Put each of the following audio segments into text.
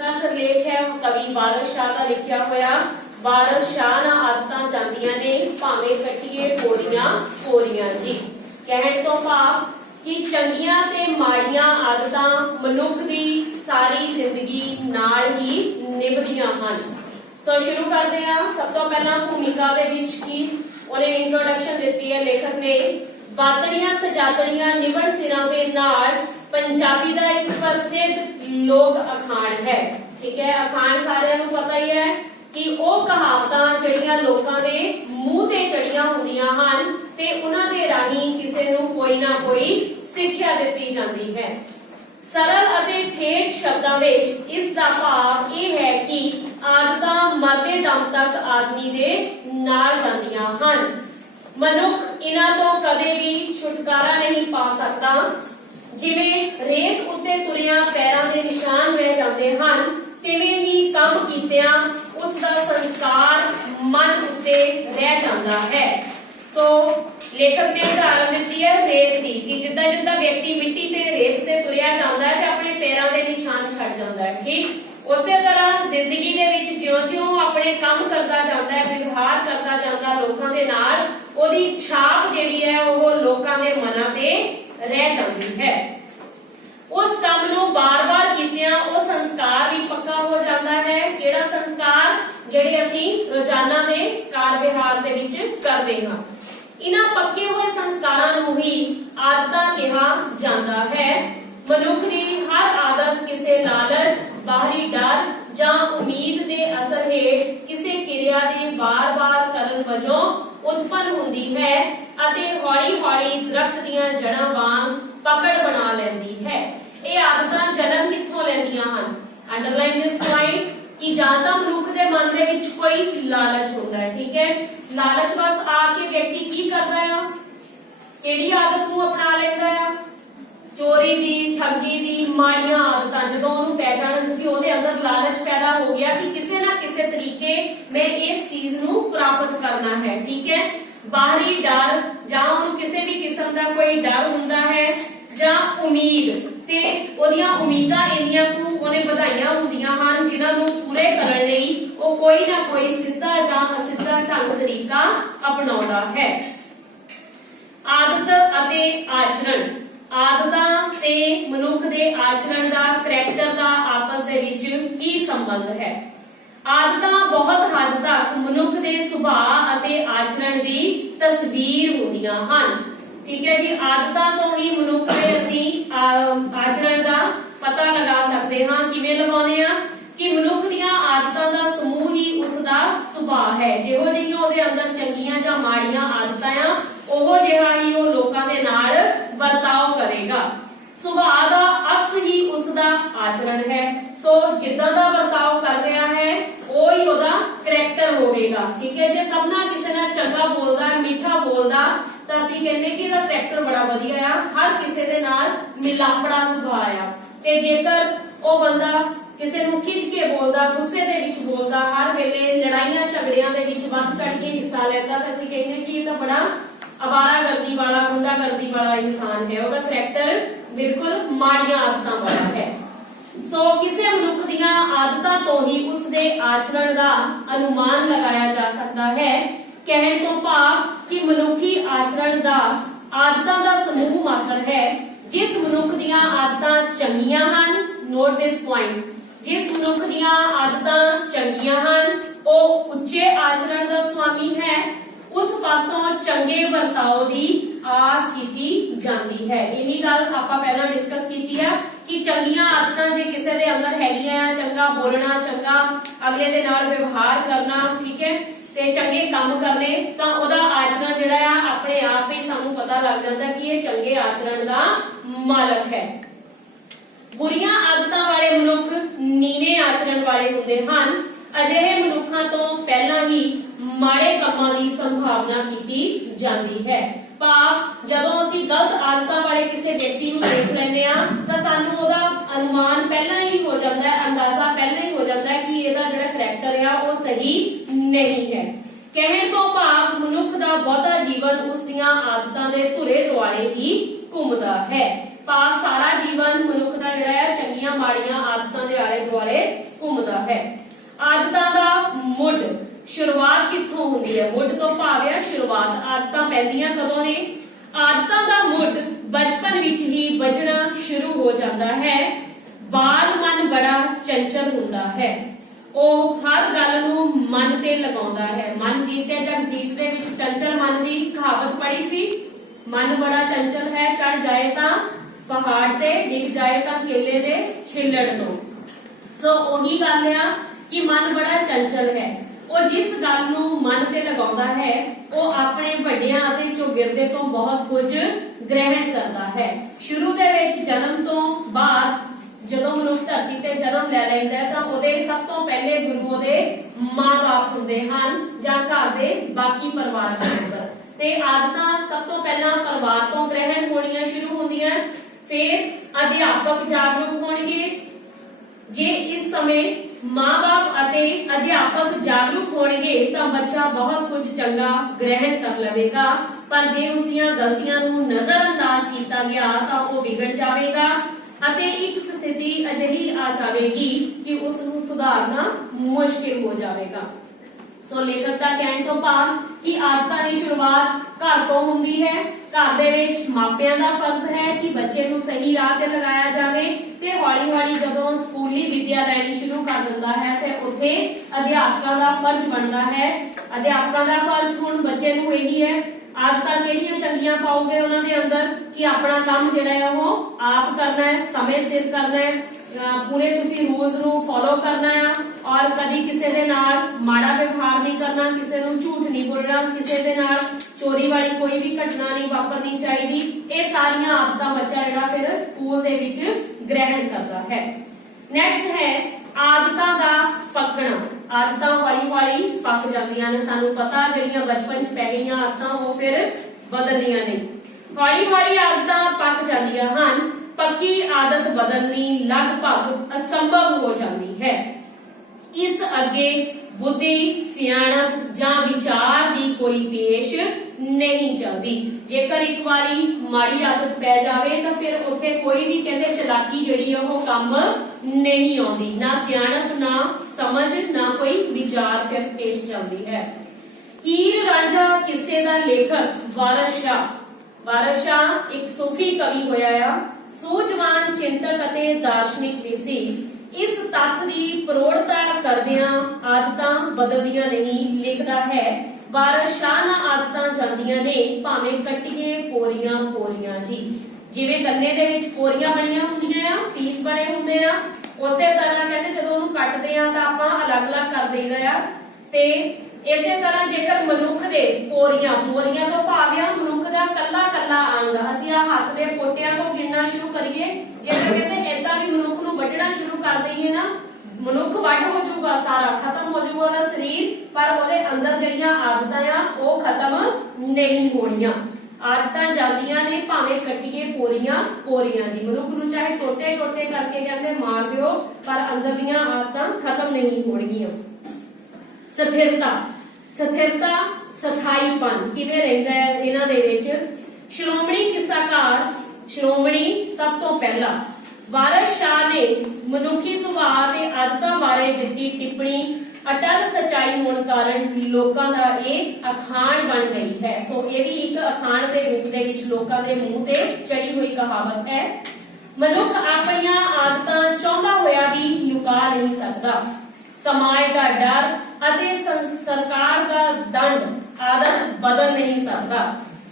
दूसरा सिरलेख है कवि वारिस शाह का लिखिया होया। वारिस शाह ना आदतां जांदियां ने भावें कट्टिए पोरियां पोरियां जी। कहण तो भाव कि चंगियां ते माड़ियां आदतां मनुख दी सारी जिंदगी नाल ही निभदियां हन। सो शुरू करते हैं। सब तो पहला भूमिका दे विच की उन्हें इंट्रोडक्शन दी है लेखक ने। बातड़ियां सजातड़ियां निवड़ सिरां दे नाल पंजाबी दा एक प्रसिद्ध लोक अखान है। ठीक है, अखान सारिਆਂ ਨੂੰ पता ही है कि ਉਹ ਕਹਾਵਤਾਂ ਜਿਹੜੀਆਂ ਲੋਕਾਂ ਦੇ ਮੂੰਹ ਤੇ ਚੜੀਆਂ ਹੁੰਦੀਆਂ ਹਨ ਤੇ ਉਹਨਾਂ ਦੇ ਰਾਹੀਂ ਕਿਸੇ ਨੂੰ ਕੋਈ ਨਾ ਕੋਈ ਸਿੱਖਿਆ ਦਿੱਤੀ ਜਾਂਦੀ ਹੈ। सरल ਅਤੇ ਠੇਠ ਸ਼ਬਦਾਂ ਵਿੱਚ ਇਸ ਦਾ ਭਾਵ ਇਹ ਹੈ ਕਿ ਆਦਤਾਂ ਮਰਦੇ ਦਮ ਤੱਕ ਆਦਮੀ ਦੇ ਨਾਲ ਜਾਂਦੀਆਂ ਹਨ। ਮਨੁੱਖ ਇਹਨਾਂ ਤੋਂ ਕਦੇ ਵੀ ਛੁਟਕਾਰਾ ਨਹੀਂ ਪਾ ਸਕਦਾ। ਜਿਵੇਂ ਰੇਤ ਉੱਤੇ ਤੁਰਿਆਂ ਪੈਰਾਂ ਦੇ ਨਿਸ਼ਾਨ ਰਹਿ ਜਾਂਦੇ ਹਨ, ਤਿਵੇਂ ਹੀ ਕੰਮ ਕੀਤਿਆਂ ਉਸ ਦਾ ਸੰਸਕਾਰ ਮਨ ਉੱਤੇ ਰਹਿ ਜਾਂਦਾ ਹੈ। ਸੋ ਲੇਖਕ ਨੇ ਉਦਾਹਰਨ ਦਿੱਤੀ ਹੈ ਰੇਤ ਦੀ ਕਿ ਜਿੱਦਾਂ ਜਿੱਦਾਂ ਵਿਅਕਤੀ ਮਿੱਟੀ ਤੇ ਰੇਤ ਤੇ ਤੁਰਿਆ ਜਾਂਦਾ ਹੈ ਤੇ ਆਪਣੇ ਪੈਰਾਂ ਦੇ ਨਿਸ਼ਾਨ ਛੱਡ ਜਾਂਦਾ ਹੈ। ਠੀਕ ਉਸੇ ਤਰ੍ਹਾਂ ਜ਼ਿੰਦਗੀ ਦੇ ਵਿੱਚ ਜਿਉਂ-ਜਿਉਂ ਆਪਣੇ ਕੰਮ ਕਰਦਾ ਜਾਂਦਾ ਹੈ, ਵਿਵਹਾਰ ਕਰਦਾ ਜਾਂਦਾ ਲੋਕਾਂ ਦੇ ਨਾਲ, ਉਹਦੀ ਛਾਪ ਜਿਹੜੀ ਹੈ ਉਹ ਲੋਕਾਂ ਦੇ ਮਨਾਂ ਤੇ ਰਹਿ ਜਾਂਦੀ ਹੈ। ਉਸ ਕੰਮ ਨੂੰ ਬਾਰ-ਬਾਰ ਕੀਤਿਆਂ ਉਹ ਸੰਸਕਾਰ ਵੀ ਪੱਕਾ ਹੋ ਜਾਂਦਾ ਹੈ। ਕਿਹੜਾ ਸੰਸਕਾਰ? ਜਿਹੜੇ ਅਸੀਂ ਰੋਜ਼ਾਨਾ ਦੇ ਕਾਰ ਵਿਹਾਰ ਦੇ ਵਿੱਚ ਕਰਦੇ ਹਾਂ। ਇਹਨਾਂ ਪੱਕੇ ਹੋਏ ਸੰਸਕਾਰਾਂ ਨੂੰ ਹੀ ਆਦਤਾਂ ਕਿਹਾ ਜਾਂਦਾ ਹੈ। ਮਨੁੱਖ ਦੀ ਹਰ ਆਦਤ ਕਿਸੇ ਲਾਲਚ, ਬਾਹਰੀ ਡਰ ਜਾਂ ਉਮੀਦ ਦੇ ਅਸਰ ਹੇਠ ਕਿਸੇ ਕਿਰਿਆ ਦੀ ਬਾਰ-ਬਾਰ ਕਰਨ ਵਜੋਂ ਉਤਪੰਨ ਹੁੰਦੀ ਹੈ ਅਤੇ ਹੌਲੀ-ਹੌਲੀ ਦਰਖਤ ਦੀਆਂ ਜੜ੍ਹਾਂ ਵਾਂਗ ਪਕੜ ਬਣਾ ਲੈਂਦੀ ਹੈ। ਇਹ ਆਦਤਾਂ ਜਨਮ ਕਿੱਥੋਂ ਲੈਂਦੀਆਂ ਹਨ? ਅੰਡਰਲਾਈਨ ਦਿਸ ਪੁਆਇੰਟ ਕਿ ਜਾਂ ਤਾਂ ਮਨੁੱਖ ਦੇ ਮਨ ਦੇ ਵਿੱਚ ਕੋਈ ਲਾਲਚ ਹੁੰਦਾ ਹੈ। ਠੀਕ ਹੈ, ਲਾਲਚ ਬਸ ਆ ਕੇ ਵਿਅਕਤੀ ਕੀ ਕਰਦਾ ਆ? ਕਿਹੜੀ ਆਦਤ ਨੂੰ ਅਪਣਾ ਲੈਂਦਾ ਆ? ਚੋਰੀ ਦੀ, ਠੱਗੀ ਦੀ, ਮਾੜੀਆਂ ਆਦਤਾਂ। ਜਦੋਂ ਉਹਨੂੰ ਪਹਿਚਾਣ ਦਿੱਤੀ, ਉਹਦੇ ਅੰਦਰ ਲਾਲਚ ਪੈਦਾ ਹੋ ਗਿਆ ਕਿ ਕਿਸੇ ਨਾ ਕਿਸੇ ਤਰੀਕੇ ਮੈਂ ਇਸ ਚੀਜ਼ ਨੂੰ ਪ੍ਰਾਪਤ ਕਰਨਾ ਹੈ। ਠੀਕ ਹੈ, ਬਾਹਰੀ ਡਰ ਜਾਂ ਉਹਨੂੰ ਕਿਸੇ ਵੀ ਕਿਸਮ ਦਾ ਕੋਈ ਡਰ ਹੁੰਦਾ ਹੈ ਜਾਂ ਉਮੀਦ, ਤੇ ਉਹਦੀਆਂ ਉਮੀਦਾਂ ਇੰਨੀਆਂ ਕੁ ਉਹਨੇ ਵਧਾਈਆਂ ਹੁੰਦੀਆਂ ਹਨ ਜਿਨ੍ਹਾਂ ਨੂੰ ਪੂਰੇ ਕਰਨ ਲਈ ਉਹ ਕੋਈ ਨਾ ਕੋਈ ਸਿੱਧਾ ਜਾਂ ਅਸਿੱਧਾ ਢੰਗ ਤਰੀਕਾ ਅਪਣਾਉਂਦਾ ਹੈ। ਆਦਤ ਅਤੇ ਆਚਰਣ। ਆਦਤਾਂ ਤੇ ਮਨੁੱਖ ਦੇ ਆਚਰਣ ਦਾ, ਕਰੈਕਟਰ ਦਾ ਆਪਸ ਦੇ ਵਿੱਚ ਕੀ ਸੰਬੰਧ ਹੈ? ਆਦਤਾਂ ਬਹੁਤ ਹੱਦ ਤੱਕ ਮਨੁੱਖ ਦੇ ਸੁਭਾਅ ਅਤੇ ਆਚਰਣ ਦੀ ਤਸਵੀਰ ਹੁੰਦੀਆਂ ਹਨ। ਠੀਕ ਹੈ ਜੀ, ਆਦਤਾਂ ਤੋਂ ਹੀ ਮਨੁੱਖ ਦੇ ਅਸੀਂ ਆਚਰਣ ਦਾ ਪਤਾ ਲਗਾ ਸਕਦੇ ਹਾਂ। ਕਿਵੇਂ ਲਗਾਉਂਦੇ ਆ? ਕਿ ਮਨੁੱਖ ਦੀਆਂ ਆਦਤਾਂ ਦਾ ਸਮੂਹ ਹੀ ਉਸ ਦਾ ਸੁਭਾਅ ਹੈ। ਜਿਹੋ ਜਿਹੀਆਂ ਉਹਦੇ ਅੰਦਰ ਚੰਗੀਆਂ ਜਾਂ ਮਾੜੀਆਂ ਆਦਤਾਂ ਆ, ਉਹੋ ਜਿਹਾ ਹੀ ਉਹ ਲੋਕਾਂ ਦੇ ਨਾਲ ਵਰਤਾਓ ਕਰੇਗਾ। ਸੁਭਾਅ ਦਾ ਅਕਸ ਹੀ ਉਸ ਦਾ ਆਚਰਣ ਹੈ। ਸੋ ਜਿੱਦਾਂ ਦਾ ਵਰਤਾਓ ਕਰ ਰਿਹਾ ਹੈ ਉਹ ਹੀ ਉਹਦਾ ਕਰੈਕਟਰ ਹੋਵੇਗਾ। ਠੀਕ ਹੈ, ਜੇ ਸਭ ਨਾਲ ਕਿਸੇ ਨਾਲ ਚੰਗਾ ਬੋਲਦਾ, ਮਿੱਠਾ ਬੋਲਦਾ ਤਾਂ ਅਸੀਂ ਕਹਿੰਦੇ ਕਿ ਇਹਦਾ ਕਰੈਕਟਰ ਬੜਾ ਵਧੀਆ ਆ, ਹਰ ਕਿਸੇ ਦੇ ਨਾਲ ਮਿਲਾਪੜਾ ਸੁਭਾਅ ਆ। ਤੇ ਜੇਕਰ ਉਹ ਬੰਦਾ ਕਿਸੇ ਨੂੰ ਖਿੱਚ ਕੇ ਬੋਲਦਾ, ਗੁੱਸੇ ਦੇ ਵਿੱਚ ਬੋਲਦਾ, ਹਰ ਵੇਲੇ ਲੜਾਈਆਂ ਝਗੜਿਆਂ ਦੇ ਵਿੱਚ ਵੱਧ ਚੜ ਕੇ ਹਿੱਸਾ ਲੈਂਦਾ, ਤਾਂ ਅਸੀਂ ਕਹਿੰਦੇ ਕਿ ਇਹ ਤਾਂ ਬੜਾ ਅਵਾਰਾਗਰਦੀ ਵਾਲਾ, ਗੁੰਡਾਗਰਦੀ ਵਾਲਾ ਇਨਸਾਨ ਹੈ। ਉਹਦਾ ਕਰੈਕਟਰ ਬਿਲਕੁਲ ਮਾੜੀਆਂ ਆਦਤਾਂ ਵਾਲਾ ਹੈ। ਸੋ ਕਿਸੇ ਮਨੁੱਖ ਦੀਆਂ ਆਦਤਾਂ ਤੋਂ ਹੀ ਉਸ ਦੇ ਆਚਰਣ ਦਾ ਅਨੁਮਾਨ ਲਗਾਇਆ ਜਾ ਸਕਦਾ ਹੈ। ਕਹਿਣ ਤੋਂ ਭਾਵ ਕਿ ਮਨੁੱਖੀ ਆਚਰਣ ਦਾ ਆਦਤਾਂ ਦਾ ਸਮੂਹ ਮਾਤਰ ਹੈ। ਜਿਸ ਮਨੁੱਖ ਦੀਆਂ ਆਦਤਾਂ ਚੰਗੀਆਂ ਹਨ, ਨੋਟ ਦਿਸ ਪੁਆਇੰਟ, ਜਿਸ ਮਨੁੱਖ ਦੀਆਂ ਆਦਤਾਂ ਚੰਗੀਆਂ ਹਨ ਉਹ ਉੱਚੇ ਆਚਰਣ ਦਾ ਸੁਆਮੀ ਹੈ। ਉਸ ਪਾਸੋਂ ਚੰਗੇ ਵਰਤਾਓ ਦੀ ਆਸ ਕੀਤੀ ਜਾਂਦੀ ਹੈ। ਇਹੀ ਗੱਲ ਆਪਾਂ ਪਹਿਲਾਂ ਡਿਸਕਸ ਕੀਤੀ ਆ ਕਿ ਚੰਗੀਆਂ ਆਦਤਾਂ ਜੇ ਕਿਸੇ ਦੇ ਅੰਦਰ ਹੈਗੀਆਂ ਆ, ਚੰਗਾ ਬੋਲਣਾ, ਚੰਗਾ ਅਗਲੇ ਦੇ ਨਾਲ ਵਿਵਹਾਰ ਕਰਨਾ, ਠੀਕ ਹੈ, ਤੇ ਚੰਗੇ ਕੰਮ ਕਰਨੇ, ਤਾਂ ਉਹਦਾ ਆਚਰਣ ਜਿਹੜਾ ਆ ਆਪਣੇ ਆਪ ਹੀ ਸਾਨੂੰ ਪਤਾ ਲੱਗ ਜਾਂਦਾ ਕਿ ਇਹ ਚੰਗੇ ਆਚਰਣ ਦਾ ਮਾਲਕ ਹੈ। ਬੁਰੀਆਂ ਆਦਤਾਂ ਵਾਲੇ ਮਨੁੱਖ ਨੀਵੇਂ ਆਚਰਣ ਵਾਲੇ ਹੁੰਦੇ ਹਨ। ਅਜਿਹੇ ਮਨੁੱਖਾਂ ਤੋਂ ਪਹਿਲਾਂ ਹੀ ਮਾੜੇ ਕੰਮਾਂ ਦੀ ਸੰਭਾਵਨਾ ਕੀਤੀ ਜਾਂਦੀ ਹੈ। ਭਾਵ ਜਦੋਂ ਅਸੀਂ ਗਲਤ ਆਦਤਾਂ ਵਾਲੇ ਕਿਸੇ ਵਿਅਕਤੀ ਨੂੰ ਦੇਖ ਲੈਂਦੇ ਆ ਤਾਂ ਸਾਨੂੰ ਉਹਦਾ ਅਨੁਮਾਨ ਪਹਿਲਾਂ ਹੀ ਹੋ ਜਾਂਦਾ ਹੈ, ਅੰਦਾਜ਼ਾ ਪਹਿਲਾਂ ਹੀ ਹੋ ਜਾਂਦਾ ਹੈ ਕਿ ਇਹਦਾ ਜਿਹੜਾ ਕਰੈਕਟਰ ਆ ਉਹ ਸਹੀ ਨਹੀਂ ਹੈ। ਕਹਿਣ ਤੋਂ ਭਾਵ ਮਨੁੱਖ ਦਾ ਬਹੁਤਾ ਜੀਵਨ ਉਸ ਦੀਆਂ ਆਦਤਾਂ ਦੇ ਧੁਰੇ ਦੁਆਲੇ ਹੀ ਘੁੰਮਦਾ ਹੈ। ਭਾਵ ਸਾਰਾ ਜੀਵਨ ਮਨੁੱਖ ਦਾ ਜਿਹੜਾ ਹੈ ਚੰਗੀਆਂ ਮਾੜੀਆਂ ਆਦਤਾਂ ਦੇ ਆਲੇ ਦੁਆਲੇ है। आदतां दा मुੱਢ शुरुआत कित्थों हुंदी है? मुੱਢ तो भाव है शुरुआत। आदतां पैंदियां कदों ने? आदतां दा मुੱਢ बचपन विच ही बजना शुरू हो जाता है। बाल मन बड़ा चंचल हुंदा है, ਉਹ हर गल नूं मन ते लगाउंदा है। मन जीते जग जीत दे विच चंचल मन दी कहावत पढ़ी सी, मन बड़ा चंचल है, चढ़ जाए तां पहाड़ ते, डिग जाए तां केले दे छिल्लड़ तो। सो ओही गल आ कि मन बड़ा चंचल है। ਉਹ जिस गल नूं मन ते लगाउंदा है ਉਹ ਆਪਣੇ ਵੱਡਿਆਂ ਅਤੇ ਚੌਗਿਰਦੇ ਤੋਂ ਬਹੁਤ ਕੁਝ ਗ੍ਰਹਿਣ ਕਰਦਾ ਹੈ। ਸ਼ੁਰੂ ਦੇ ਵਿੱਚ ਜਨਮ ਤੋਂ ਬਾਅਦ ਜਦੋਂ ਮਨੁੱਖ ਧਰਤੀ ਤੇ ਜਨਮ ਲੈ ਲੈਂਦਾ ਹੈ ਤਾਂ ਉਹਦੇ ਸਭ ਤੋਂ ਪਹਿਲੇ ਗੁਰੂ ਉਹਦੇ ਮਾਂ-ਬਾਪ ਹੁੰਦੇ ਹਨ ਜਾਂ ਘਰ ਦੇ ਬਾਕੀ ਪਰਿਵਾਰਕ ਮੈਂਬਰ। ਤੇ ਆਦਤਾਂ ਸਭ ਤੋਂ ਪਹਿਲਾਂ ਪਰਿਵਾਰ ਤੋਂ ਗ੍ਰਹਿਣ ਹੋਣੀਆਂ ਸ਼ੁਰੂ ਹੁੰਦੀਆਂ, ਫਿਰ ਅਧਿਆਪਕ ਜਾਗਰੂਕ ਹੋਣਗੇ। ਜੇ ਇਸ ਸਮੇਂ ਮਾਂ-ਬਾਪ ਅਤੇ ਅਧਿਆਪਕ ਜਾਗਰੂਕ ਹੋਣਗੇ ਤਾਂ ਬੱਚਾ ਬਹੁਤ ਕੁਝ ਚੰਗਾ ਗ੍ਰਹਿਣ ਕਰ ਲਵੇਗਾ, ਪਰ ਜੇ ਉਸ ਦੀਆਂ ਗਲਤੀਆਂ ਨੂੰ ਨਜ਼ਰਅੰਦਾਜ਼ ਕੀਤਾ ਗਿਆ ਤਾਂ ਉਹ ਵਿਗੜ ਜਾਵੇਗਾ ਅਤੇ ਇੱਕ ਸਥਿਤੀ ਅਜਿਹੀ ਆ ਜਾਵੇਗੀ ਕਿ ਉਸ ਨੂੰ ਸੁਧਾਰਨਾ ਮੁਸ਼ਕਿਲ ਹੋ ਜਾਵੇਗਾ। ਸੋ ਲੇਖਕ ਦਾ ਕਹਿਣ ਤੋਂ ਭਾਵ ਕਿ ਆਦਤਾਂ ਦੀ ਸ਼ੁਰੂਆਤ ਘਰ ਤੋਂ ਹੁੰਦੀ ਹੈ। ਘਰ ਦੇ ਵਿੱਚ ਮਾਪਿਆਂ ਦਾ ਫਰਜ਼ ਹੈ ਕਿ ਬੱਚੇ ਨੂੰ ਸਹੀ ਰਾਹ ਤੇ ਲਗਾਇਆ ਜਾਵੇ ਤੇ ਹੌਲੀ-ਹੌਲੀ ਜਦੋਂ ਸਕੂਲੀ ਵਿੱਦਿਆ ਲੈਣੀ ਸ਼ੁਰੂ ਕਰ ਦਿੰਦਾ ਹੈ ਤੇ ਉੱਥੇ ਅਧਿਆਪਕਾਂ ਦਾ ਫਰਜ਼ ਬਣਦਾ ਹੈ। ਅਧਿਆਪਕਾਂ ਦਾ ਫਰਜ਼ ਹੁਣ ਬੱਚੇ ਨੂੰ ਇਹੀ ਹੈ, ਆਦਤਾਂ ਕਿਹੜੀਆਂ ਚੰਗੀਆਂ ਪਾਓਗੇ ਉਹਨਾਂ ਦੇ ਅੰਦਰ ਕਿ ਆਪਣਾ ਕੰਮ ਜਿਹੜਾ ਹੈ ਉਹ ਆਪ ਕਰਨਾ ਹੈ, ਸਮੇਂ ਸਿਰ ਕਰਨਾ ਹੈ, ਪੂਰੇ ਤੁਸੀਂ ਰੂਲਸ ਨੂੰ ਫੋਲੋ ਕਰਨਾ ਆ ਔਰ ਕਦੀ ਕਿਸੇ ਦੇ ਨਾਲ ਮਾੜਾ ਵਿਵਹਾਰ ਨਹੀਂ ਕਰਨਾ, ਕਿਸੇ ਨੂੰ ਝੂਠ ਨਹੀਂ ਬੋਲਣਾ, ਕਿਸੇ ਦੇ ਨਾਲ ਚੋਰੀ ਵਾਲੀ ਕੋਈ ਵੀ ਘਟਨਾ ਨਹੀਂ ਵਾਪਰਨੀ ਚਾਹੀਦੀ। ਇਹ ਸਾਰੀਆਂ ਆਦਤਾਂ ਬੱਚਾ ਜਿਹੜਾ ਫਿਰ ਸਕੂਲ ਦੇ ਵਿੱਚ ਗ੍ਰਹਿਣ ਕਰਦਾ ਹੈ। ਨੈਕਸਟ ਹੈ ਆਦਤਾਂ ਦਾ ਪੱਕਣਾ। ਆਦਤਾਂ ਹੌਲੀ-ਹੌਲੀ ਪੱਕ ਜਾਂਦੀਆਂ ਨੇ। ਸਾਨੂੰ ਪਤਾ ਜਿਹੜੀਆਂ ਬਚਪਨ 'ਚ ਪੈ ਗਈਆਂ ਆਦਤਾਂ ਉਹ ਫਿਰ ਬਦਲਦੀਆਂ ਨਹੀਂ। ਹੌਲੀ-ਹੌਲੀ ਆਦਤਾਂ ਪੱਕ ਜਾਂਦੀਆਂ ਹਨ। ਪੱਕੀ ਆਦਤ ਬਦਲਣੀ ਲਗਭਗ ਅਸੰਭਵ ਹੋ ਜਾਂਦੀ ਹੈ। ਇਸ ਅੱਗੇ ਬੁੱਧੀ, ਸਿਆਣਪ ਜਾਂ ਵਿਚਾਰ ਦੀ ਕੋਈ ਪੇਸ਼ ਨਹੀਂ ਚੱਲਦੀ। ਜੇਕਰ ਇੱਕ ਵਾਰੀ ਮਾੜੀ ਆਦਤ ਪੈ ਜਾਵੇ ਤਾਂ ਫਿਰ ਉੱਥੇ ਕੋਈ ਵੀ ਕਹਿੰਦੇ ਚਲਾਕੀ ਜਿਹੜੀ ਉਹ ਕੰਮ ਨਹੀਂ ਆਉਂਦੀ, ਨਾ ਸਿਆਣਪ, ਨਾ ਸਮਝ, ਨਾ ਕੋਈ ਵਿਚਾਰ ਫਿਰ ਪੇਸ਼ ਚੱਲਦੀ ਹੈ। ਹੀਰ ਰਾਂਝਾ ਕਿੱਸੇ ਦਾ ਲੇਖਕ ਵਾਰਿਸ ਸ਼ਾਹ। ਵਾਰਿਸ ਸ਼ਾਹ ਇੱਕ ਸੂਫੀ ਕਵੀ ਹੋਇਆ ਆ, ਸੂਝਵਾਨ ਚਿੰਤਕ ਅਤੇ ਦਾਰਸ਼ਨਿਕ ਵੀ ਸੀ। ਇਸ ਤੱਥ ਦੀ ਪ੍ਰੋੜਤਾ ਕਰਦਿਆਂ ਆਦਤਾਂ ਬਦਲਦੀਆਂ ਨਹੀਂ ਲਿਖਦਾ ਹੈ, ਵਾਰਿਸ ਸ਼ਾਹ ਨਾਲ ਆਦਤਾਂ ਜਾਂਦੀਆਂ ਨੇ ਭਾਵੇਂ ਕੱਟੀਏ ਪੋਰੀਆਂ ਪੋਰੀਆਂ ਜੀ। ਜਿਵੇਂ ਗੰਨੇ ਦੇ ਵਿੱਚ ਪੋਰੀਆਂ ਬਣੀਆਂ ਹੁੰਦੀਆਂ ਆ, ਪੀਸ ਬਣੇ ਹੁੰਦੇ ਆ, ਉਸੇ ਤਰ੍ਹਾਂ ਕਹਿੰਦੇ ਜਦੋਂ ਉਹਨੂੰ ਕੱਟਦੇ ਆ ਤਾਂ ਆਪਾਂ ਅਲੱਗ-ਅਲੱਗ ਕਰ ਦਈਦਾ ਆ। ਤੇ ਇਸੇ ਤਰ੍ਹਾਂ ਜੇਕਰ ਮਨੁੱਖ ਦੇ ਪੋਰੀਆਂ ਤੋਂ ਭਾਵ ਆ ਮਨੁੱਖ ਦਾ ਕੱਲਾ-ਕੱਲਾ ਅੰਗ, ਅਸੀਂ ਆ ਹੱਥ ਦੇ ਪੋਟਿਆਂ ਤੋਂ ਗਿਣਨਾ ਸ਼ੁਰੂ ਕਰੀਏ, ਜੇਕਰ ਕਹਿੰਦੇ ਏਦਾਂ ਵੀ ਮਨੁੱਖ ਨੂੰ ਵੱਢਣਾ ਸ਼ੁਰੂ ਕਰ ਦਈਏ ਨਾ, ਮਨੁੱਖ ਵੱਢ ਹੋ ਜਾਊਗਾ, ਸਾਰਾ ਖਤਮ ਹੋ ਜਾਊਗਾ ਉਹਦਾ ਸਰੀਰ, ਪਰ ਉਹਦੇ ਅੰਦਰ ਜਿਹੜੀਆਂ ਆਦਤਾਂ ਆ ਉਹ ਖਤਮ ਨਹੀਂ ਹੋਣੀਆਂ। ਆਦਤਾਂ ਜਾਂਦੀਆਂ ਨੇ ਭਾਵੇਂ ਕੱਟੀਏ ਪੋਰੀਆਂ ਪੋਰੀਆਂ ਜੀ। ਮਨੁੱਖ ਨੂੰ ਚਾਹੇ ਟੋਟੇ-ਟੋਟੇ ਕਰਕੇ ਕਹਿੰਦੇ ਮਾਰ ਦਿਓ, ਪਰ ਅੰਦਰ ਦੀਆਂ ਆਦਤਾਂ ਖਤਮ ਨਹੀਂ ਹੋਣਗੀਆਂ। ਸਥਿਰਤਾ, ਸਥਿਰਤਾ, ਸਥਾਈਪਨ ਕਿਵੇਂ ਰਹਿੰਦਾ ਹੈ ਇਹਨਾਂ ਦੇ ਵਿੱਚ। ਸ਼੍ਰੋਮਣੀ ਕਿੱਸਾਕਾਰ, ਸ਼੍ਰੋਮਣੀ ਸਭ ਤੋਂ ਪਹਿਲਾਂ ਵਾਰਿਸ ਸ਼ਾਹ ਨੇ ਮਨੁੱਖੀ ਸੁਭਾਅ ਤੇ ਆਦਤਾਂ ਬਾਰੇ ਦਿੱਤੀ ਟਿੱਪਣੀ ਅਟਲ ਸੱਚਾਈ ਹੋਣ ਕਾਰਨ ਲੋਕਾਂ ਦਾ ਇਹ ਅਖਾਣ ਬਣ ਗਈ ਹੈ। ਸੋ ਇਹ ਵੀ ਇੱਕ ਅਖਾਣ ਦੇ ਰੂਪ ਦੇ ਵਿੱਚ ਲੋਕਾਂ ਦੇ ਮੂੰਹ ਤੇ ਚੜੀ ਹੋਈ ਕਹਾਵਤ ਹੈ। ਮਨੁੱਖ ਆਪਣੀਆਂ ਆਦਤਾਂ ਚਾਹੁੰਦਾ ਹੋਇਆ ਵੀ ਲੁਕਾ ਨਹੀਂ ਸਕਦਾ। ਸਮਾਜ ਦਾ ਡਰ ਅਤੇ ਸਰਕਾਰ ਦਾ ਦੰਡ ਆਦਤ ਬਦਲ ਨਹੀਂ ਸਕਦਾ।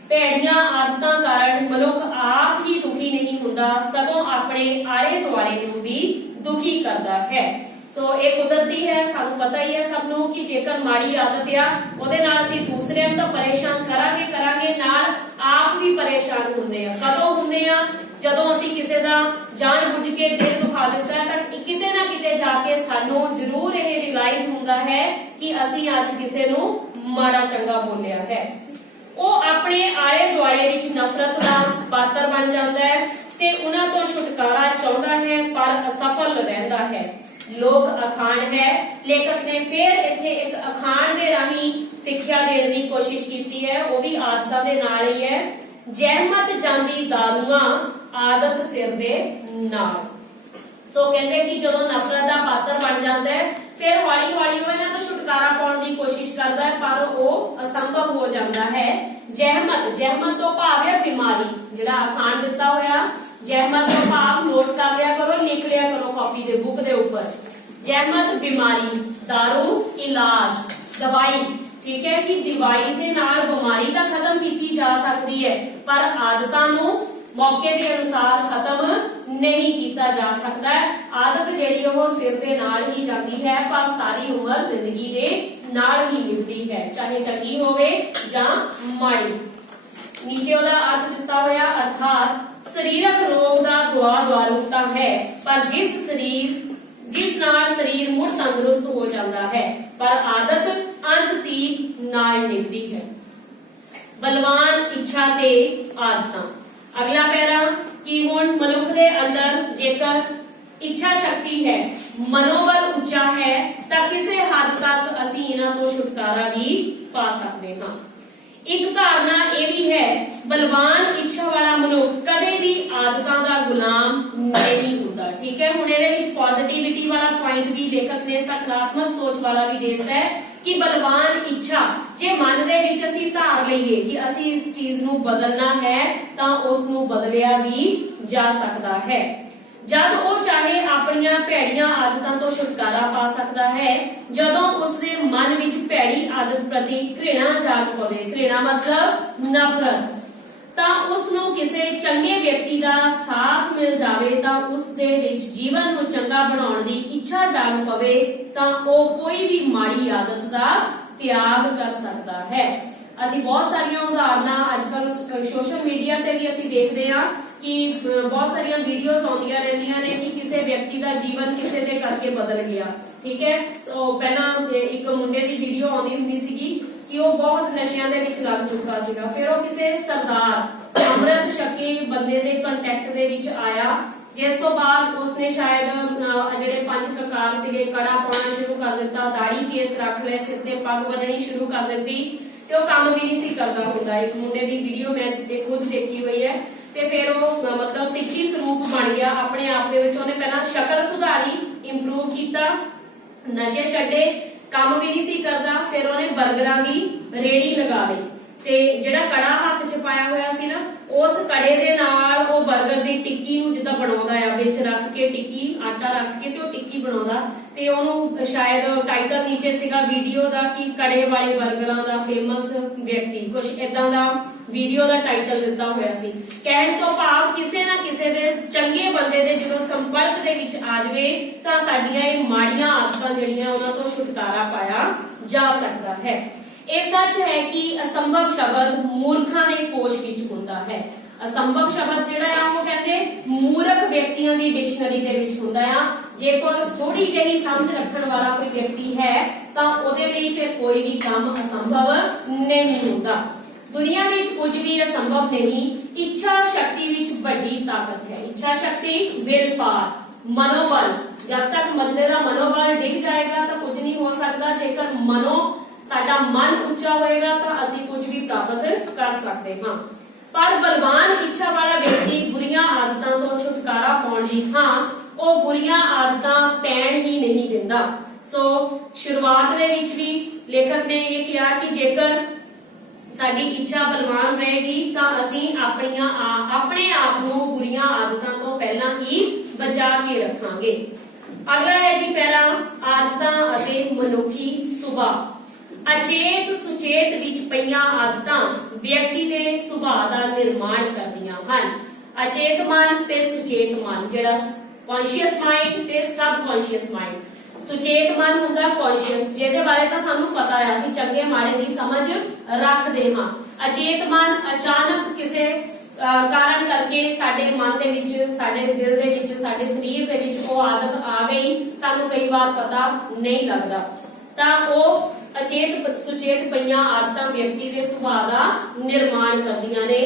ਭੈੜੀਆਂ ਆਦਤਾਂ ਕਾਰਨ ਮਨੁੱਖ ਆਪ ਹੀ ਦੁਖੀ ਨਹੀਂ ਹੁੰਦਾ, ਸਗੋਂ ਆਪਣੇ ਆਲੇ ਦੁਆਲੇ ਨੂੰ ਵੀ ਦੁਖੀ ਕਰਦਾ ਹੈ। ਸੋ ਇਹ ਕੁਦਰਤੀ ਹੈ, ਸਾਨੂੰ ਪਤਾ ਹੀ ਹੈ ਸਭ ਨੂੰ ਕਿ ਜੇਕਰ ਮਾੜੀ ਆਦਤ ਆ ਉਹਦੇ ਨਾਲ ਅਸੀਂ ਦੂਸਰਿਆਂ ਨੂੰ ਤਾਂ ਪਰੇਸ਼ਾਨ ਕਰਾਂਗੇ ਨਾਲ ਆਪ ਵੀ ਪਰੇਸ਼ਾਨ ਹੁੰਦੇ ਆ। ਕਦੋਂ ਹੁੰਦੇ ਆ? ਜਦੋਂ ਅਸੀਂ ਕਿਸੇ ਦਾ ਜਾਣ ਬੁੱਝ ਕੇ ਦਿਲ ਦੁਖਾ ਦਿੱਤਾ ਤਾਂ ਕਿਤੇ ਨਾ ਕਿਤੇ ਜਾ ਕੇ ਸਾਨੂੰ ਜ਼ਰੂਰ ਇਹ ਰਿਅਲਾਈਜ਼ ਹੁੰਦਾ ਹੈ ਕਿ ਅਸੀਂ ਅੱਜ ਕਿਸੇ ਨੂੰ ਮਾੜਾ ਚੰਗਾ ਬੋਲਿਆ ਹੈ। ਉਹ ਆਪਣੇ ਆਲੇ ਦੁਆਲੇ ਵਿੱਚ ਨਫ਼ਰਤ ਦਾ ਪਾਤਰ ਬਣ ਜਾਂਦਾ ਹੈ ਤੇ ਉਹਨਾਂ ਤੋਂ ਛੁਟਕਾਰਾ ਚਾਹੁੰਦਾ ਹੈ ਪਰ ਅਸਫਲ ਰਹਿੰਦਾ ਹੈ। ਲੋਕ ਅਖਾਣ ਹੈ, ਲੇਖਕ ਨੇ ਫਿਰ ਇੱਥੇ ਇੱਕ ਅਖਾਣ ਦੇ ਰਾਹੀਂ ਸਿੱਖਿਆ ਦੇਣ ਦੀ ਕੋਸ਼ਿਸ਼ ਕੀਤੀ ਹੈ, ਉਹ ਵੀ ਆਦਤਾਂ ਦੇ ਨਾਲ ਹੀ ਹੈ। ਜ਼ਹਿਮਤ ਜਾਂਦੀ ਦਾਰੂਆਂ ਆਦਤ ਸਿਰ ਦੇ ਨਾਲ। ਸੋ ਕਹਿੰਦੇ ਕਿ ਜਦੋਂ ਨਫ਼ਰਤ ਦਾ ਪਾਤਰ ਬਣ ਜਾਂਦਾ ਹੈ छुटकारा पाउण दी कोशिश करदा है पर वो असंभव हो जाता है। जहमत, जहमत तो भाव है बीमारी, जिहड़ा अखाण दिता होया जहमत तो भाव नोट कर लिया करो, लिख लिया करो कॉपी दे बुक दे ऊपर। जहमत बीमारी, दारू इलाज, दवाई, ठीक है कि दवाई दे नाल बीमारी तां खत्म की जा सकती है पर आदतां नूं मौके के अनुसार खत्म नहीं किया जा सकता है। आदत जिहड़ी ओह सिर दे नाल ही जाती है पर सारी उम्र जिंदगी दे नाल ही मिलती है, चाहे चंगी होवे जां माड़ी। नीचे ओहदा अर्थ दिता होया अर्थात शरीरक रोग दा दुआ दुआरूता है पर जिस नाल शरीर मुड़ तंदुरुस्त हो जाता है पर आदत अंत तक नाल निभदी है। बलवान इच्छा ते आदतां। अगला पैरा कि हुण मनुख दे अंदर जेकर इच्छा शक्ति है, मनोबल उच्चा है तां किसी हद तक असीं इन्हां तों छुटकारा भी पा सकते हां। एक धारणा यह भी है बलवान इच्छा वाला मनुख कदे भी आदतां दा गुलाम नहीं होता। ठीक है, हुण इहदे विच पॉजिटिविटी वाला पॉइंट भी लेखक ने सकारात्मक सोच वाला भी दे दिता है कि बलवान इच्छा जे मन दे विच असीं धार लईए कि असीं इस चीज नूं बदलना है तां उस नूं बदलिया भी जा सकता है। जद वो चाहे अपनियां भैड़ियां आदतां तो छुटकारा पा सकता है, जदों उसके मन विच भैड़ी आदत प्रति घृणा जाग पवे, घृणा मतलब नफरत, तां उसनूं किसी चंगे व्यक्ति का साथ मिल जावे तां उसदे विच जीवन नूं चंगा बनाउण दी इच्छा जाग पवे तां वो कोई भी माड़ी आदत का त्याग कर सकता है। ਅਸੀਂ बहुत सारिया उदाहरण अजकल सोशल मीडिया ते भी ਅਸੀਂ देखते हैं कि बहुत सारिया वीडियोस आउंदियां रहंदियां ने कि किसी व्यक्ति का जीवन किसी दे करके बदल गया। ठीक है, तो पहला एक मुंडे की वीडियो आउंदी हुंदी सीगी कि वो बहुत नशियां दे विच लग चुका सीगा, फिर वो किसी सरदार अमृत छके बंदे दे कंटैक्ट दे विच आया, जिस तो बाद उसने शायद ਜਿਹੜੇ पंच ककार सीगे कड़ा पाउणा शुरू कर दिता, दाढ़ी केस रख ले, सिर ते पग बन्नणी शुरू कर दित्ती ते वो काम भी नहीं सी करदा हुंदा। एक मुंडे दी वीडियो मैं खुद देखी हुई है ते फिर वो मतलब सिੱਖੀ ਸਰੂਪ बन गया अपने आप दे विच। ਉਹਨੇ ਪਹਿਲਾਂ शक्ल सुधारी, इंप्रूव कीता, नशे छड्डे, काम भी नहीं सी करदा, फिर ਉਹਨੇ बर्गरां दी रेड़ी लगा लई ते ਜਿਹੜਾ कड़ा हत्थ च पाया होया सी ना उस कड़े दे नाल ਉਹ 버ਗਰ ਦੀ ਟਿੱਕੀ ਨੂੰ ਜਿੱਦਾਂ ਬਣਾਉਂਦਾ ਆ, ਵਿੱਚ ਰੱਖ ਕੇ ਟਿੱਕੀ ਆਟਾ ਰੱਖ ਕੇ ਤੇ ਉਹ ਟਿੱਕੀ ਬਣਾਉਂਦਾ ਤੇ ਉਹਨੂੰ ਸ਼ਾਇਦ ਟਾਈਟਲ ਨੀਚੇ ਸੀਗਾ ਵੀਡੀਓ ਦਾ ਕਿ ਕੜੇ ਵਾਲੇ 버ਗਰਾਂ ਦਾ ਫੇਮਸ ਵਿਅਕਤੀ, ਕੁਝ ਇਦਾਂ ਦਾ ਵੀਡੀਓ ਦਾ ਟਾਈਟਲ ਦਿੱਤਾ ਹੋਇਆ ਸੀ। ਕਹਿਣ ਤੋਂ ਭਾਵ ਕਿਸੇ ਨਾ ਕਿਸੇ ਦੇ ਚੰਗੇ ਬੰਦੇ ਦੇ ਜਦੋਂ ਸੰਪਰਕ ਦੇ ਵਿੱਚ ਆ ਜਾਵੇ ਤਾਂ ਸਾਡੀਆਂ ਇਹ ਮਾੜੀਆਂ ਆਦਤਾਂ ਜਿਹੜੀਆਂ ਉਹਨਾਂ ਤੋਂ ਛੁਟਕਾਰਾ ਪਾਇਆ ਜਾ ਸਕਦਾ ਹੈ। ਇਹ ਸੱਚ ਹੈ ਕਿ ਅਸੰਭਵ ਸ਼ਬਦ ਮੂਰਖਾਂ ਦੇ ਕੋਸ਼ ਵਿੱਚ ਹੁੰਦਾ ਹੈ। असंभव शब्द जिहड़ा आ वो कहते मूर्ख व्यक्तियों की डिक्शनरी दे विच हुंदा आ। जे कोई थोड़ी जही समझ रखण वाला कोई व्यक्ति है तां ओहदे लई फिर कोई भी काम असंभव नहीं हुंदा। दुनिया विच कुछ भी असंभव नहीं, इच्छा शक्ति विच बड़ी ताकत है। इच्छा शक्ति विल पावर, मनोबल, जब तक बंदे दा मनोबल डिग जाएगा तो कुछ नहीं हो सकता। जेकर साडा मन उच्चा होएगा तो असीं कुछ भी प्राप्त कर सकते हां। पर बलवान इच्छा वाला व्यक्ति बुरियां आदतों तो छुटकारा पाउण दी थां वो बुरियां आदतां पैण ही नहीं दिंदा। सो शुरुआत दे विच भी लेखक ने ये कहा कि जेकर साडी इच्छा बलवान रहेगी तां असीं अपने आप नूं बुरियां आदतों तो पहला ही बचा के रखांगे। अगला है जी पहला आदतां अते मनुखी सुभाव। अचेत सुचेत विच पईयां आदतां व्यक्ति दे सुभाव दा निर्माण करदियां हन। अचेत मन ते सुचेत मन, जिहड़ा कॉन्शियस माइंड ते सब कॉन्शियस माइंड। सुचेत मन हुंदा कॉन्शियस, जिहदे बारे तां सानू पता है, असीं चंगे माड़े दी समझ रखदे हां। अचेत मन अचानक किसे कारण करके साडे मन दे विच, साडे दिल दे विच, साडे शरीर दे विच वो आदत आ गई, सानू कई बार पता नहीं लगदा। तां वो अचेत सुचेत पईयां आदतां व्यक्ति के सुभाव का निर्माण करदियां ने।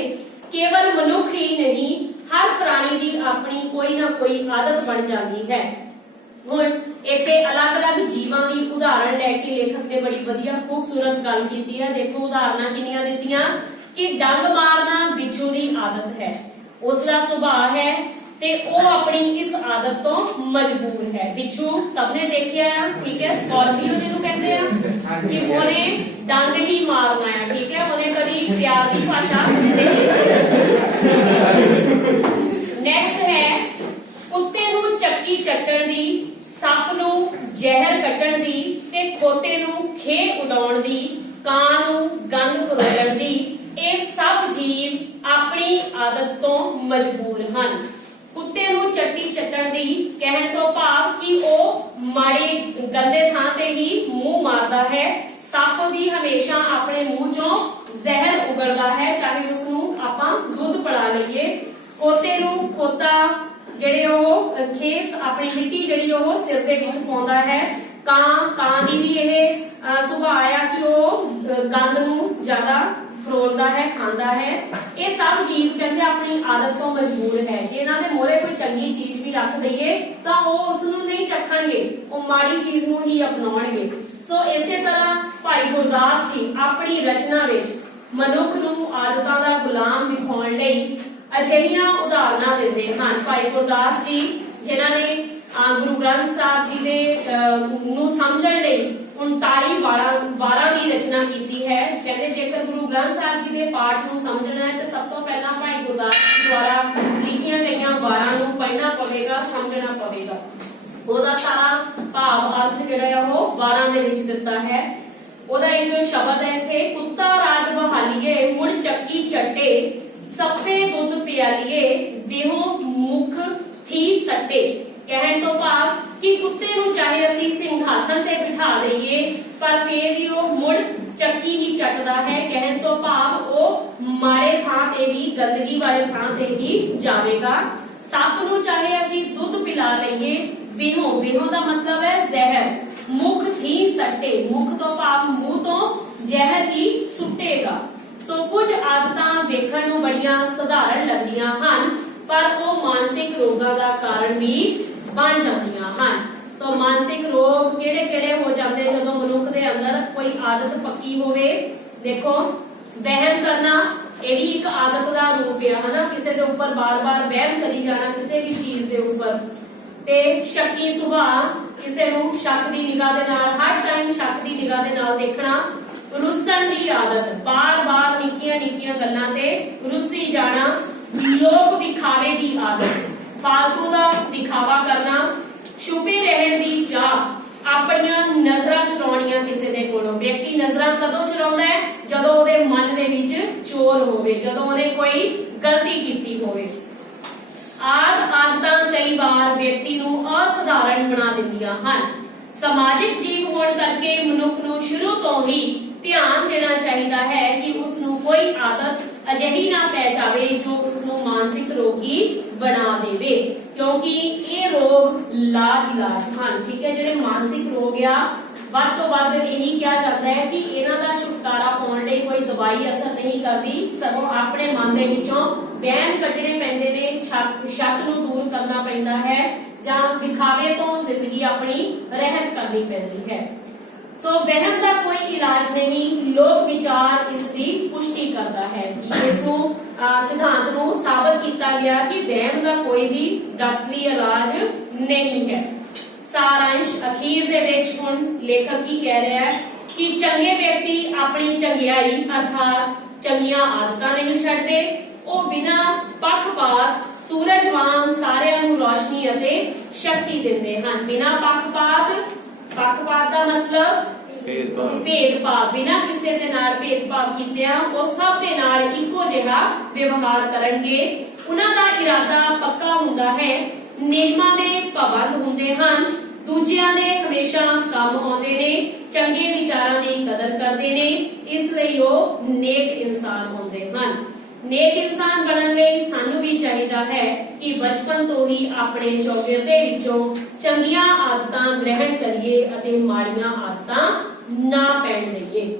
केवल मनुख ही नहीं, हर प्राणी की अपनी कोई ना कोई आदत बन जाती है। हुण इत्थे अलग अलग जीवां की उदाहरण लैके लेखक ने बड़ी वधिया खूबसूरत गल कीती है। देखो उदाहरण किन्नियां दित्तियां कि डंग मारना बिच्छू की आदत है, उसका सुभाव है ते वो अपनी इस आदत तो मजबूर है। बिच्छू सबने देखिया है, ठीक है, स्कॉर्पियो जिन्हों कहते हैं कि ਉਹਨੇ ਡੰਗ ਹੀ ਮਾਰਨਾ ਹੈ, ਠੀਕ ਹੈ, ਉਹਨੇ ਕਦੀ ਪਿਆਰ ਦੀ ਭਾਸ਼ਾ ਨਹੀਂ। ਨੈਕਸਟ ਹੈ ਕੁੱਤੇ ਨੂੰ ਚੱਕੀ ਚੱਟਣ ਦੀ, ਸੱਪ ਨੂੰ ਜ਼ਹਿਰ ਕੱਢਣ ਦੀ ਤੇ ਖੋਤੇ ਨੂੰ ਖੇ ਉਡਾਉਣ ਦੀ, ਕਾਂ ਨੂੰ ਗੰਦ ਫਰੋਲਣ ਦੀ। ਇਹ ਸਭ ਜੀਵ ਆਪਣੀ ਆਦਤ ਤੋਂ ਮਜਬੂਰ ਹਨ। ਕੁੱਤੇ ਨੂੰ ਚੱਟੀ ਚੱਟਣ ਦੀ ਕਹਿਣ ਤੋਂ ਭਾਵ ਕਿ ਉਹ ਮਾੜੇ ਗੰਦੇ ਥਾਂ ਤੇ ਹੀ ਮੂੰਹ ਮਾਰਦਾ ਹੈ। ਸੱਪ ਵੀ ਹਮੇਸ਼ਾ ਆਪਣੇ ਮੂੰਹ ਚੋਂ ਜ਼ਹਿਰ ਉਗਲਦਾ ਹੈ, ਚਾਹੇ ਉਸ ਨੂੰ ਆਪਾਂ ਦੁੱਧ ਪਿਲਾ ਲਈਏ। ਖੋਤੇ ਨੂੰ ਖੋਤਾ ਜਿਹੜੇ ਉਹ ਖੇਸ ਆਪਣੀ ਮਿੱਟੀ ਜਿਹੜੀ ਉਹ ਸਿਰ ਦੇ ਵਿੱਚ ਪਾਉਂਦਾ ਹੈ। ਕਾਂ ਦੀ ਵੀ ਇਹ ਸੁਭਾਅ ਆ ਕਿ ਉਹ ਗੰਦ ਨੂੰ ਜ਼ਿਆਦਾ ਫਰੋਲਦਾ ਹੈ, ਖਾਂਦਾ ਹੈ। ਇਹ ਸਭ ਜੀਵ ਕਹਿੰਦੇ ਆਪਣੀ ਆਦਤ ਤੋਂ ਮਜਬੂਰ ਹੈ। ਜੇ ਇਹਨਾਂ ਦੇ ਮੋਹਰੇ ਕੋਈ ਚੰਗੀ ਚੀਜ਼ ਵੀ ਰੱਖ ਦਈਏ ਤਾਂ ਉਹ ਉਸ ਨੂੰ ਨਹੀਂ ਚੱਖਣਗੇ, ਉਹ ਮਾੜੀ ਚੀਜ਼ ਨੂੰ ਹੀ ਅਪਣਾਉਣਗੇ। ਸੋ ਇਸੇ ਤਰ੍ਹਾਂ ਭਾਈ ਗੁਰਦਾਸ ਜੀ ਆਪਣੀ ਰਚਨਾ ਵਿੱਚ ਮਨੁੱਖ ਨੂੰ ਆਦਤਾਂ ਦਾ ਗੁਲਾਮ ਵਿਖਾਉਣ ਲਈ ਅਜਿਹੀਆਂ ਉਦਾਹਰਨਾਂ ਦਿੰਦੇ ਹਨ। ਭਾਈ ਗੁਰਦਾਸ ਜੀ ਜਿਨ੍ਹਾਂ ਨੇ ਗੁਰੂ ਗ੍ਰੰਥ ਸਾਹਿਬ ਜੀ ਦੇ ਨੂੰ ਸਮਝਣ ਲਈ 39 ਵਾਰਾਂ ਦੀ ਰਚਨਾ ਕੀਤੀ ਹੈ। ਕਹਿੰਦੇ ਜੇਕਰ ਗੁਰੂ ਗ੍ਰੰਥ ਸਾਹਿਬ ਜੀ ਦੇ ਪਾਠ ਨੂੰ ਸਮਝਣਾ ਹੈ ਤਾਂ ਸਭ ਤੋਂ ਪਹਿਲਾਂ ਭਾਈ ਗੁਰਦਾਸ ਜੀ ਦੁਆਰਾ ਲਿਖੀਆਂ ਗਈਆਂ ਵਾਰਾਂ ਨੂੰ ਪੜ੍ਹਨਾ ਪਵੇਗਾ, ਸਮਝਣਾ ਪਵੇਗਾ। ਉਹਦਾ ਸਾਰਾ ਭਾਵ ਅਰਥ ਜਿਹੜਾ ਉਹ ਵਾਰਾਂ ਦੇ ਵਿੱਚ ਦਿੱਤਾ ਹੈ। ਉਹਦਾ ਇੱਕ ਸ਼ਬਦ ਹੈ ਇੱਥੇ, ਕੁੱਤਾ ਰਾਜ ਬਹਾਲੀਏ ਮੁੜ ਚੱਕੀ ਚੱਟੇ, ਸੱਪੇ ਦੁੱਧ ਪਿਆਲੀਏ ਵਿਹੋਂ ਮੁਖ ਥੀ ਸੱਟੇ। ਕਹਿਣ ਤੋਂ ਭਾਵ ਕਿ ਕੁੱਤੇ ਨੂੰ ਚਾਹੇ ਅਸੀਂ ਸਿੰਘਾਸਨ ਤੇ ਬਿਠਾ ਦਈਏ ਪਰ ਫੇਰ ਵੀ ਉਹ ਮੁੜ ਚੱਕੀ ਹੀ ਚੱਟਦਾ ਹੈ। ਕਹਿਣ ਤੋਂ ਭਾਵ ਉਹ ਮਾੜੇ ਥਾਂ ਤੇ ਹੀ, ਗੰਦਗੀ ਵਾਲੇ ਥਾਂ ਤੇ ਹੀ ਜਾਵੇਗਾ। ਸੱਪ ਨੂੰ ਚਾਹੇ ਅਸੀਂ ਦੁੱਧ ਪਿਲਾ ਲਈਏ, ਵਿਹੋਂ ਦਾ ਮਤਲਬ ਹੈ ਜ਼ਹਿਰ, ਮੁਖ ਥੀ ਸੱਟੇ, ਮੁਖ ਤੋਂ ਭਾਵ ਮੂੰਹ ਤੋਂ ਜ਼ਹਿਰ ਹੀ ਸੁੱਟੇਗਾ। ਸੋ ਕੁਝ ਆਦਤਾਂ ਵੇਖਣ ਨੂੰ ਬੜੀਆਂ ਸਧਾਰਨ ਲੱਗਦੀਆਂ ਹਨ ਪਰ ਉਹ ਮਾਨਸਿਕ ਰੋਗਾਂ ਦਾ ਕਾਰਨ ਵੀ ਬਣ ਜਾਂਦੀਆਂ ਹਨ। ਸੋ ਮਾਨਸਿਕ ਰੋਗ ਕਿਹੜੇ ਹੋ ਜਾਂਦੇ ਜਦੋਂ ਮਨੁੱਖ ਦੇ ਅੰਦਰ ਕੋਈ ਆਦਤ ਪੱਕੀ ਹੋਵੇ। ਦੇਖੋ ਵਹਿਮ ਕਰਨਾ ਇਹ ਵੀ ਇੱਕ ਆਦਤ ਦਾ ਰੂਪ ਹੈ ਹਨਾ, ਕਿਸੇ ਦੇ ਉੱਪਰ ਬਾਰ-ਬਾਰ ਵਹਿਮ ਕਰੀ ਜਾਣਾ ਕਿਸੇ ਵੀ ਚੀਜ਼ ਦੇ ਉੱਪਰ। ਤੇ ਸ਼ੱਕੀ ਸੁਭਾਅ, ਕਿਸੇ ਨੂੰ ਸ਼ੱਕ ਦੀ ਨਿਗਾਹ ਦੇ ਨਾਲ, ਹਰ ਟਾਈਮ ਸ਼ੱਕ ਦੀ ਨਿਗਾਹ ਦੇ ਨਾਲ ਦੇਖਣਾ। ਰੁੱਸਣ ਦੀ ਆਦਤ, ਬਾਰ-ਬਾਰ ਨਿੱਕੀਆਂ ਗੱਲਾਂ ਤੇ ਰੁੱਸੀ ਜਾਣਾ। ਲੋਕ ਵਿਖਾਵੇ ਦੀ ਆਦਤ, ਫਾਲਤੂ ਦਾ ਦਿਖਾਵਾ ਕਰਨਾ। ਛੁਪੇ ਰਹਿਣ ਦੀ ਚਾਹ, ਆਪਣੀਆਂ ਨਜ਼ਰਾਂ ਚੁਰਾਉਣੀਆਂ ਕਿਸੇ ਦੇ ਕੋਲੋਂ। ਵਿਅਕਤੀ ਨਜ਼ਰਾਂ ਕਦੋਂ ਚੁਰਾਉਂਦਾ ਹੈ? ਜਦੋਂ ਉਹਦੇ ਮਨ ਦੇ ਵਿੱਚ ਚੋਰ ਹੋਵੇ, ਜਦੋਂ ਉਹਨੇ ਕੋਈ ਗਲਤੀ ਕੀਤੀ ਹੋਵੇ। ਆਦਤਾਂ ਕਈ ਵਾਰ ਵਿਅਕਤੀ ਨੂੰ ਅਸਧਾਰਨ ਬਣਾ ਦਿੰਦੀਆਂ ਹਨ। ਸਮਾਜਿਕ ਜੀਵ ਹੋਣ ਕਰਕੇ ਮਨੁੱਖ ਨੂੰ ਸ਼ੁਰੂ ਤੋਂ ਹੀ ਧਿਆਨ ਦੇਣਾ ਚਾਹੀਦਾ ਹੈ ਕਿ ਉਸ ਨੂੰ ਕੋਈ ਆਦਤ ਅਜਿਹੀ ਨਾ ਪੈ ਜਾਵੇ ਜੋ ਉਸ ਨੂੰ ਮਾਨਸਿਕ ਰੋਗੀ ਬਣਾ ਦੇਵੇ, ਕਿਉਂਕਿ ਇਹ ਰੋਗ ਲਾ ਇਲਾਜ ਹਨ। ਠੀਕ ਹੈ, ਜਿਹੜੇ ਮਾਨਸਿਕ ਰੋਗ ਆ ਵੱਧ ਤੋਂ ਵੱਧ ਇਹੀ ਕਿਹਾ ਜਾਂਦਾ ਹੈ ਕਿ ਇਹਨਾਂ ਦਾ ਛੁਟਕਾਰਾ ਪਾਉਣ ਲਈ ਕੋਈ ਦਵਾਈ ਅਸਰ ਨਹੀਂ ਕਰਦੀ, ਸਗੋਂ ਆਪਣੇ ਮਨ ਦੇ ਵਿੱਚੋਂ ਵਹਿਮ ਕੱਢਣੇ ਪੈਂਦੇ ਨੇ, ਸ਼ੱਕ ਨੂੰ ਦੂਰ ਕਰਨਾ ਪੈਂਦਾ ਹੈ ਜਾਂ ਵਿਖਾਵੇ ਤੋਂ ਜ਼ਿੰਦਗੀ ਆਪਣੀ ਰਹਿਤ ਕਰਨੀ ਪੈਂਦੀ ਹੈ। ਸੋ ਵਹਿਮ ਦਾ ਕੋਈ ਇਲਾਜ ਨਹੀਂ, ਲੋਕ ਵਿਚਾਰ ਇਸ ਦੀ ਪੁਸ਼ਟੀ ਕਰਦਾ ਹੈ ਕਿ ਇਸ ਨੂੰ ਸਿਧਾਂਤ ਨੂੰ ਸਾਬਤ ਕੀਤਾ ਗਿਆ ਕਿ ਵਹਿਮ ਦਾ ਕੋਈ ਵੀ ਡਾਕਟਰੀ ਇਲਾਜ ਨਹੀਂ ਹੈ। ਸਾਰਾਂਸ਼ ਅਖੀਰ ਦੇ ਵਿੱਚ ਹੁਣ ਲੇਖਕ ਕੀ ਕਹਿ ਰਿਹਾ ਹੈ ਕਿ ਚੰਗੇ ਵਿਅਕਤੀ ਆਪਣੀ ਚੰਗਿਆਈ ਅਰਥਾਤ ਚੰਗੀਆਂ ਆਦਤਾਂ ਨਹੀਂ ਛੱਡਦੇ। ਉਹ ਬਿਨਾਂ ਪੱਖਪਾਤ ਸੂਰਜ ਵਾਂਗ ਸਾਰਿਆਂ ਨੂੰ ਰੋਸ਼ਨੀ ਅਤੇ ਸ਼ਕਤੀ ਦਿੰਦੇ ਹਨ। ਬਿਨਾਂ ਪੱਖਪਾਤ ਦਾ ਮਤਲਬ ਭੇਦਭਾਵ, ਬਿਨਾਂ ਕਿਸੇ ਦੇ ਨਾਲ ਭੇਦਭਾਵ ਕੀਤਿਆਂ ਉਹ ਸਭ ਦੇ ਨਾਲ ਇੱਕੋ ਜਿਹਾ ਵਿਵਹਾਰ ਕਰਨਗੇ। ਉਹਨਾਂ ਦਾ ਇਰਾਦਾ ਪੱਕਾ ਹੁੰਦਾ ਹੈ, ਨਿਯਮਾਂ ਦੇ ਪਾਬੰਦ ਹੁੰਦੇ ਹਨ, ਦੂਜਿਆਂ ਦੇ ਹਮੇਸ਼ਾ ਕੰਮ ਆਉਂਦੇ ਨੇ, ਚੰਗੇ ਵਿਚਾਰਾਂ ਦੀ ਕਦਰ ਕਰਦੇ ਨੇ, ਇਸ ਲਈ ਉਹ ਨੇਕ ਇਨਸਾਨ ਹੁੰਦੇ ਹਨ। ਨੇਕ ਇਨਸਾਨ ਬਣਨ ਲਈ ਸਾਨੂੰ ਵੀ ਚਾਹੀਦਾ ਹੈ ਕਿ ਬਚਪਨ ਤੋਂ ਹੀ ਆਪਣੇ ਚੌਗਿਰਦੇ ਵਿੱਚੋਂ ਚੰਗੀਆਂ ਆਦਤਾਂ ਗ੍ਰਹਿਣ ਕਰੀਏ ਅਤੇ ਮਾੜੀਆਂ ਆਦਤਾਂ ਨਾ ਪੈਣ ਦੇਈਏ।